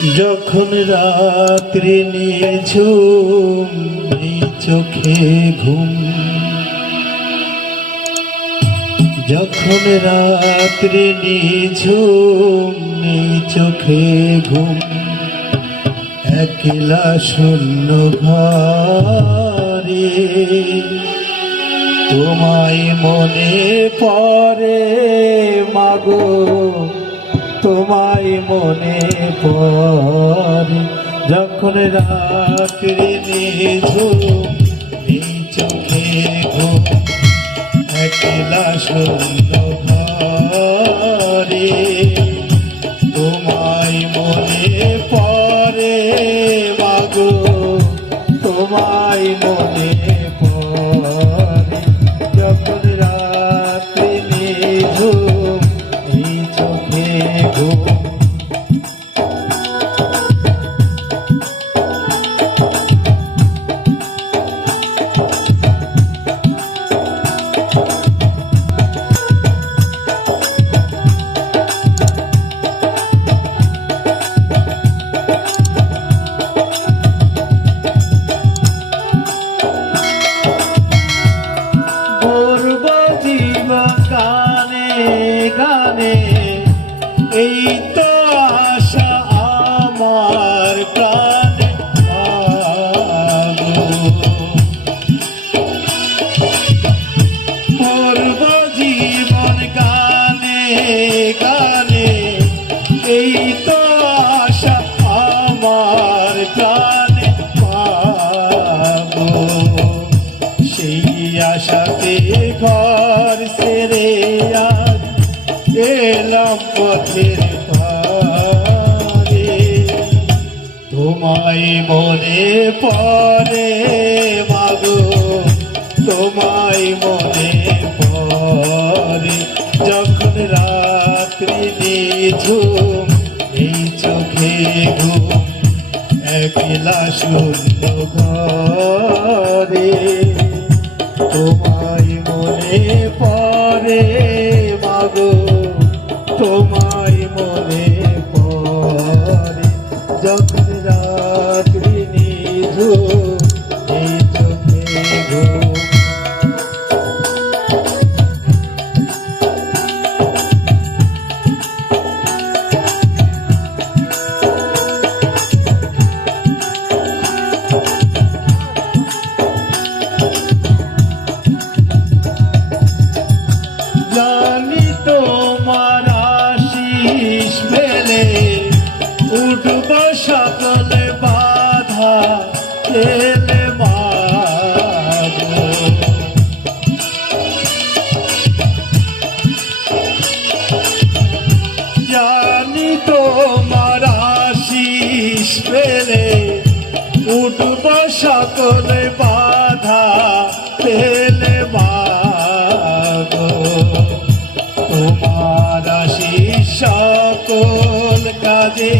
যখন রাত্রি নিঝুম চোখে ঘুম। যখন রাত্রি নিঝুম চোখে ঘুম। একলা শূন্য ঘরে তোমায় মনে পড়ে, মাগো। তোমায় মনে পড়ে যখন রাত্রি নিঝুম নিচে ঘুম একলা শূন্য এই তো এলাম পথের পারে তোমায় মনে পড়ে মাগো তোমায় মনে পড়ে যখন রাত্রি নিঝুম এই চোখে ঘুম একলা শূন্য ঘরে তোমায় মনে পড়ে, মাগো। তোমায় মনে পড়ে যখন রাত্রি নিঝুম সকল কাজে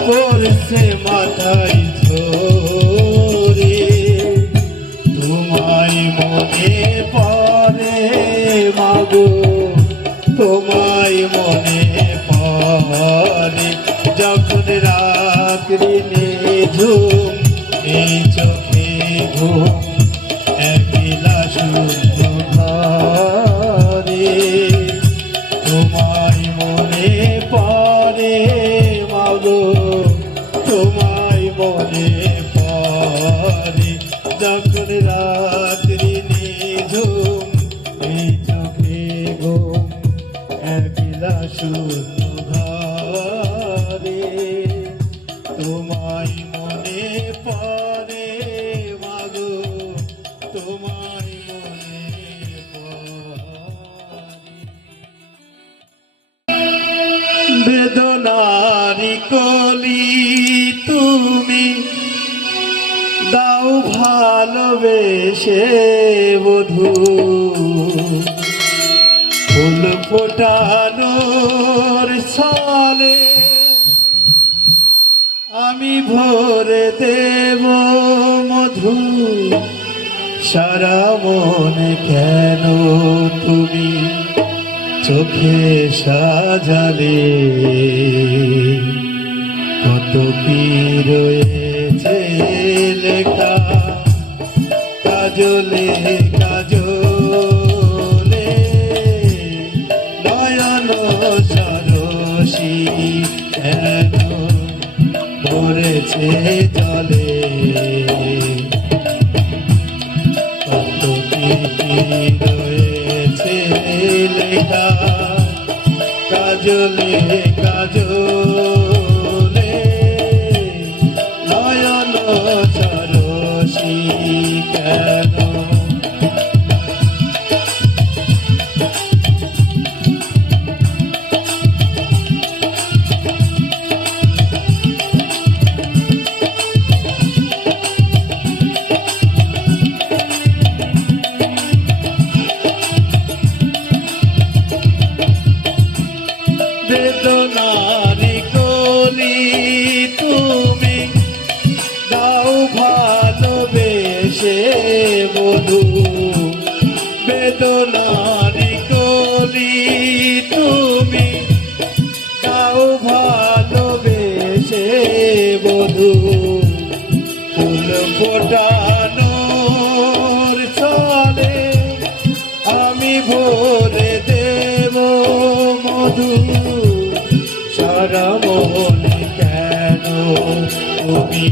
করছে মাথায় ধরে তোমায় মনে পড়ে মাগো, তোমায় মনে পরে যখন রাত্রি নিঝুম, এই চোখে ঘুম তোমায় কলি তুমি দাও ভালোবেসে বধু। ফুল ফোটানোর সালে আমি ভরে দেব মধু। সারা মনে কেন তুমি চোখে সাজালে? কত কি রয়েছে লেখা? কাজলে কাজলে। নয়ন সরসী কেন ভরেছে জলে। রয়েছে লেখা। কাজলে কাজলে ফোটানোর চলে আমি ভরে দেব মধু সারা মনে কেন তুমি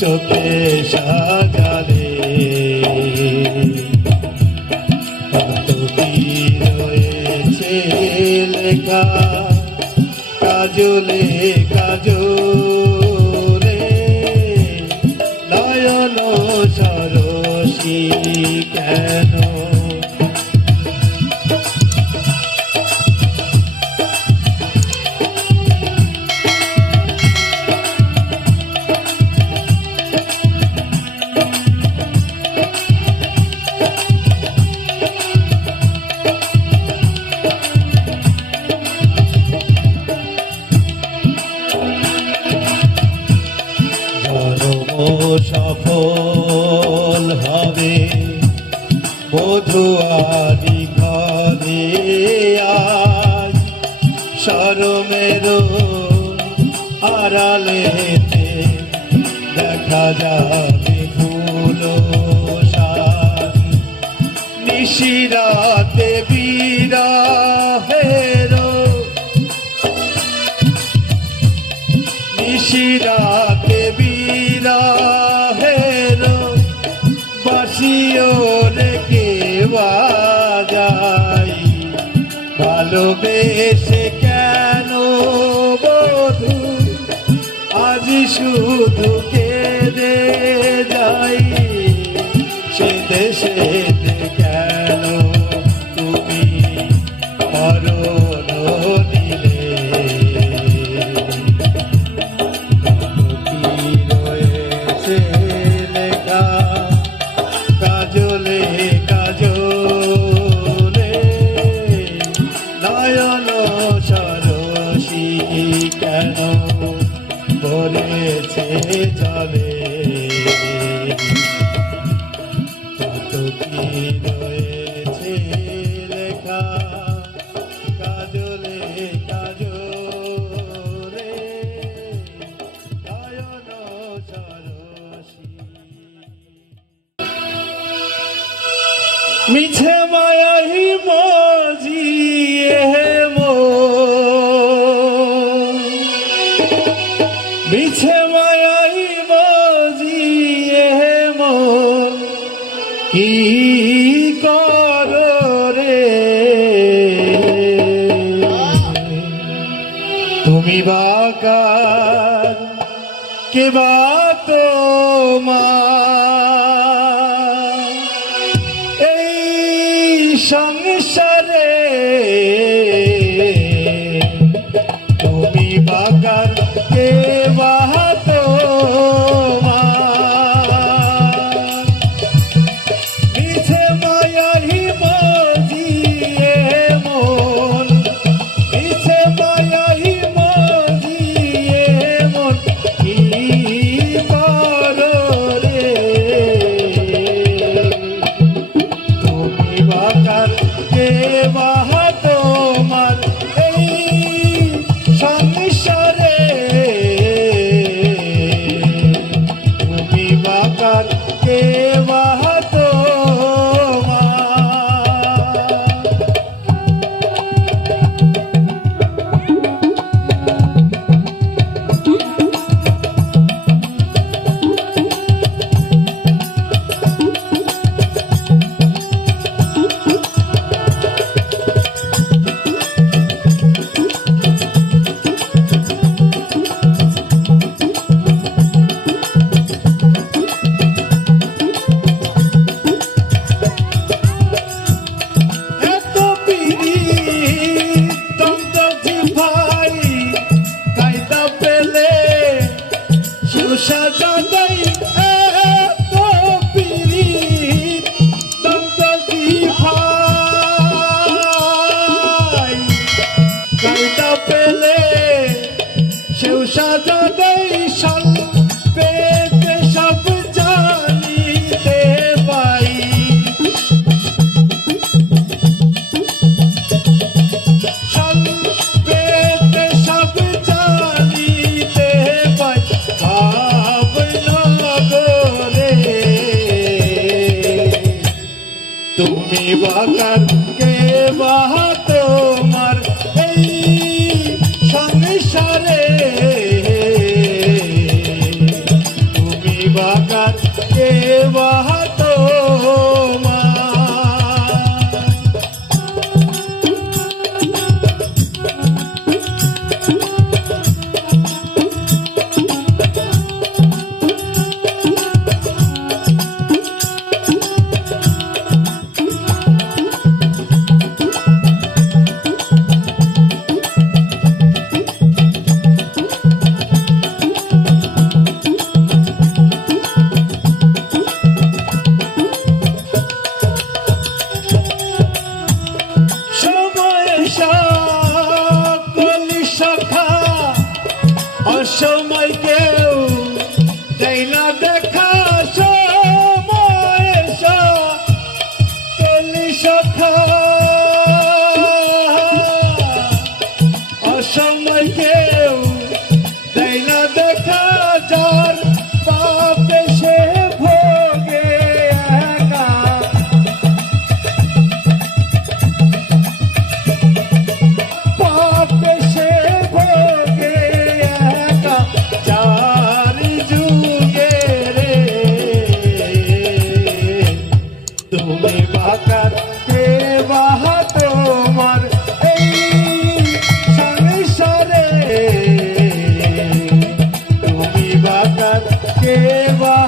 চোখে সাজালে? রয়েছে লেখা কাজলে সফল হবে। বধুয়ারি ঘরে আজ সরমের আড়ালেতে দেখা যাবে ফুল নিশিরাতে বিরাহেরো নিশিরাতে বিরাহের মিছে মায়াহি মজিয়ে মো মিছে মায়াহি মজিয়ে মো কি কর রে? তুমি বাকার কে বা তোমার ಸೇವಾ